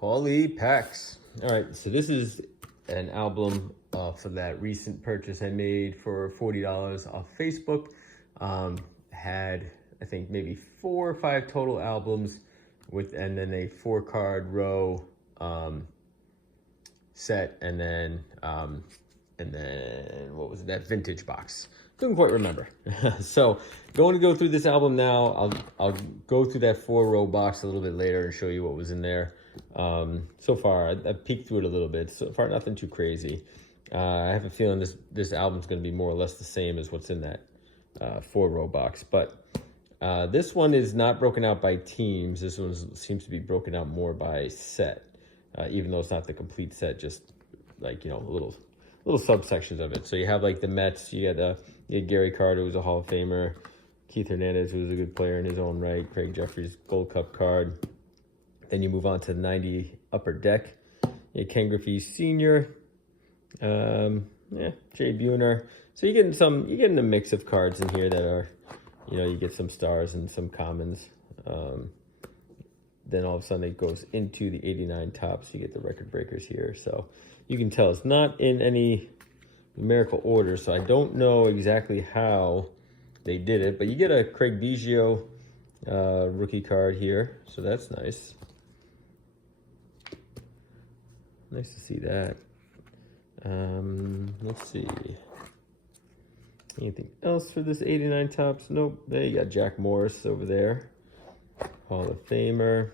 Paulie Pax. All right, so this is an album for that recent purchase I made for $40 off Facebook. Had, I think, maybe 4 or 5 total albums and then a 4-card row set, and then what was it, that vintage box? Couldn't quite remember. So going to go through this album now. I'll go through that 4-row box a little bit later and show you what was in there. So far I peeked through it a little bit. So far nothing too crazy. I have a feeling this album's going to be more or less the same as what's in that 4-row box, but this one is not broken out by teams. This one seems to be broken out more by set, even though it's not the complete set, just like, you know, little subsections of it. So you have like the Mets, you had Gary Carter, who's a Hall of Famer, Keith Hernandez, who was a good player in his own right, Craig Jeffries Gold Cup card. Then you move on to the 90 Upper Deck. You had Ken Griffey Sr., Jay Buhner. So you're getting a mix of cards in here that are, you know, you get some stars and some commons. Then all of a sudden it goes into the 89 Topps. You get the record breakers here. So you can tell it's not in any numerical order. So I don't know exactly how they did it, but you get a Craig Biggio rookie card here. So that's nice. Nice to see that. Let's see. Anything else for this 89 Topps? Nope. There you got Jack Morris over there, Hall of Famer.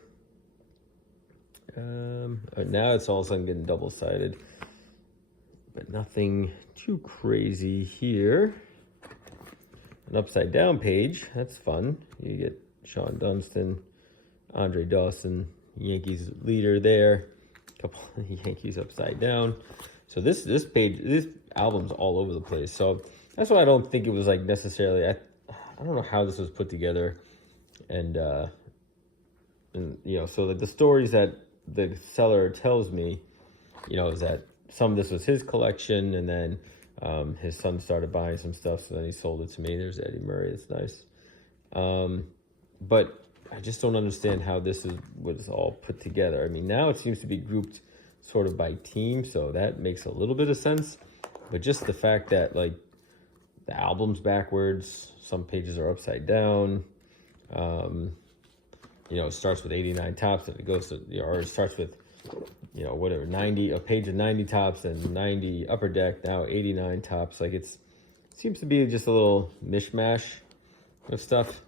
Now it's all of a sudden getting double-sided, but nothing too crazy here. An upside-down page. That's fun. You get Sean Dunston, Andre Dawson, Yankees leader there. A couple of Yankees upside down. So this album's all over the place. So that's why I don't think it was like necessarily. I don't know how this was put together, and you know, so the stories that the seller tells me, you know, is that some of this was his collection, and then his son started buying some stuff, so then he sold it to me. There's Eddie Murray. It's nice, but I just don't understand how this was all put together. I mean, now it seems to be grouped sort of by team, so that makes a little bit of sense. But just the fact that, like, the album's backwards, some pages are upside down. You know, it starts with 89 Topps, and it goes to, you know, or it starts with, you know, whatever, 90, a page of 90 Topps and 90 Upper Deck, now 89 Topps. Like, it seems to be just a little mishmash of stuff.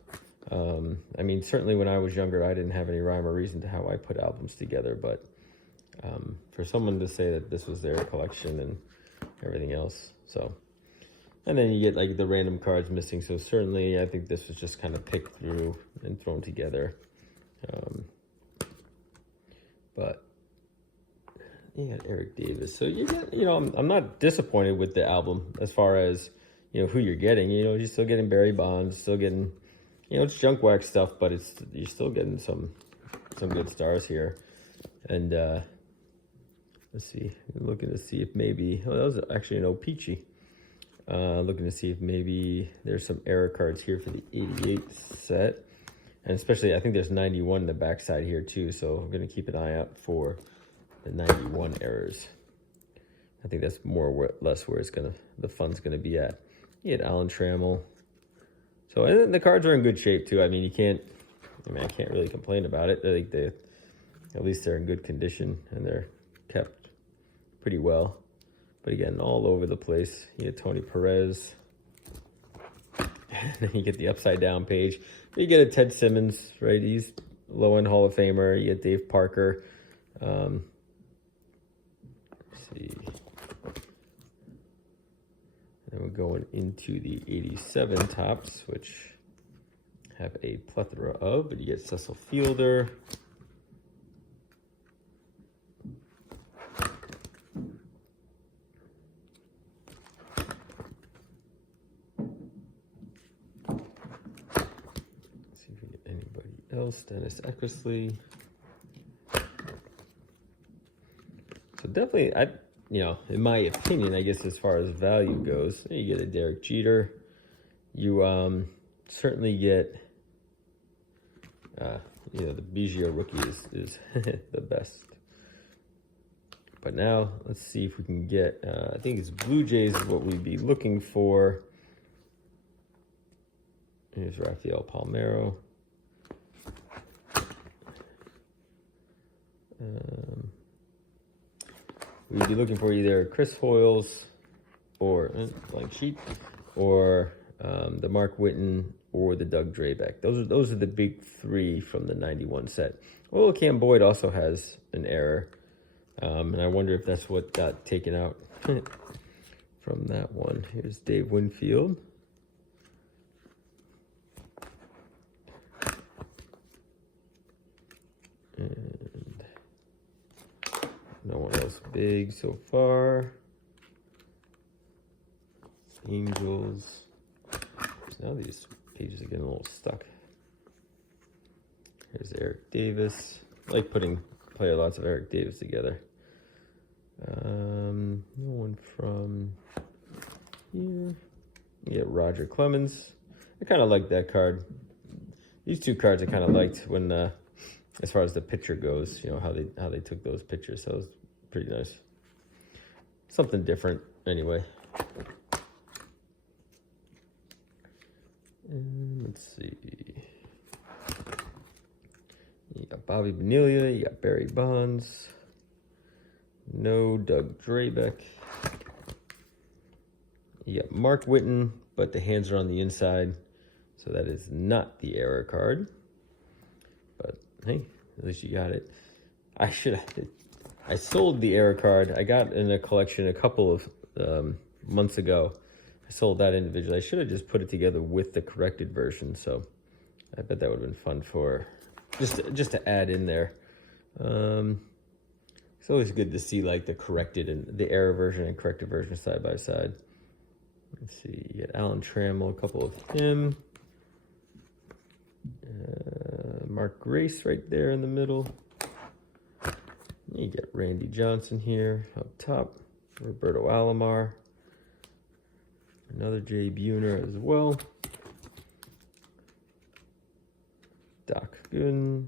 I mean, certainly when I was younger, I didn't have any rhyme or reason to how I put albums together, but for someone to say that this was their collection and everything else, so. And then you get like the random cards missing, so certainly I think this was just kind of picked through and thrown together. But you got Eric Davis, so you get, you know, I'm not disappointed with the album as far as, you know, who you're getting. You know, you're still getting Barry Bonds, still getting, you know, it's junk wax stuff, but you're still getting some good stars here. And let's see, looking to see if maybe, oh, that was actually an O-Peachy. Looking to see if maybe there's some error cards here for the 88 set. And especially, I think there's 91 in the backside here too, so I'm going to keep an eye out for the 91 errors. I think that's more or less where the fun's going to be at. You had Alan Trammell. So, and then the cards are in good shape too. I mean, I can't really complain about it. I think at least they're in good condition, and they're kept pretty well. But again, all over the place. You get Tony Perez. And then you get the upside down page. You get a Ted Simmons, right? He's low-end Hall of Famer. You get Dave Parker. Let's see. Then we're going into the 87 Topps, which have a plethora of. But you get Cecil Fielder. Else, Dennis Eckersley. So definitely, you know, in my opinion, I guess as far as value goes, you get a Derek Jeter. You certainly get, you know, the Biggio rookie is the best But now let's see if we can get, I think it's Blue Jays is what we'd be looking for. Here's Rafael Palmeiro. We'd be looking for either Chris Hoiles or blank sheet, or the Mark Whiten or the Doug Drabek. Those are the big three from the 91 set. Well, Cam Boyd also has an error, and I wonder if that's what got taken out from that one. Here's Dave Winfield. And no one else big so far. Angels. Now these pages are getting a little stuck. Here's Eric Davis. I like putting player lots of Eric Davis together. No one from here. You get Roger Clemens. I kind of like that card. These two cards I kind of liked when, as far as the picture goes, you know, how they took those pictures. So it was pretty nice. Something different, anyway. And let's see. You got Bobby Bonilla, you got Barry Bonds. No Doug Drabek. You got Mark Whiten, but the hands are on the inside. So that is not the error card. But hey, at least you got it. I sold the error card. I got in a collection a couple of months ago. I sold that individually. I should have just put it together with the corrected version. So I bet that would have been fun for just to add in there. It's always good to see like the corrected and the error version and corrected version side by side. Let's see, you get Alan Trammell, a couple of him. Mark Grace right there in the middle. You get Randy Johnson here up top. Roberto Alomar. Another Jay Buhner as well. Doc Gooden.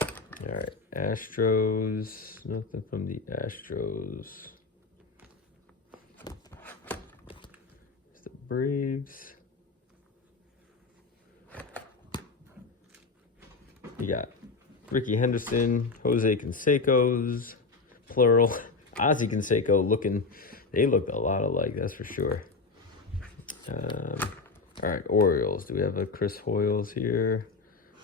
All right, Astros. Nothing from the Astros. It's the Braves. You got Ricky Henderson, Jose Canseco's, plural. Ozzie Canseco looking, they looked a lot alike, that's for sure. All right, Orioles. Do we have a Chris Hoiles here?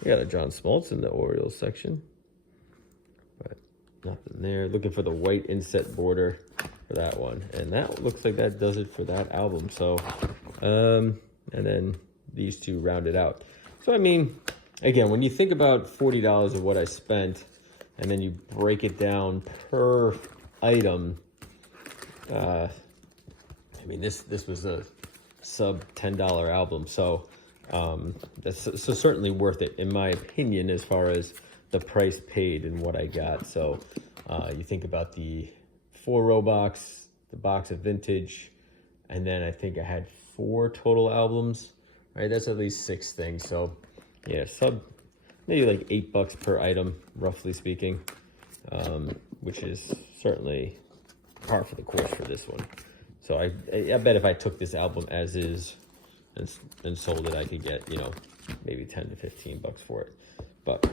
We got a John Smoltz in the Orioles section. But nothing there. Looking for the white inset border for that one. And that looks like that does it for that album. So, and then these two round it out. So, I mean, again, when you think about $40 of what I spent, and then you break it down per item, I mean, this was a sub $10 album, so that's so certainly worth it in my opinion as far as the price paid and what I got. So you think about the 4-row box, the box of vintage, and then I think I had 4 total albums, right? That's at least 6 things. So yeah, maybe like $8 per item, roughly speaking, which is certainly par for the course for this one. So I bet if I took this album as is and sold it, I could get, you know, maybe 10 to 15 bucks for it. But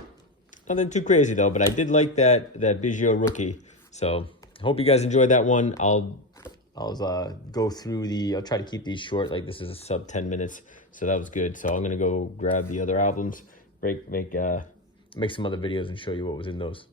nothing too crazy though. But I did like that Biggio rookie. So I hope you guys enjoyed that one. I'll go through I'll try to keep these short. Like this is a sub 10 minutes, so that was good. So I'm gonna go grab the other albums, make some other videos and show you what was in those.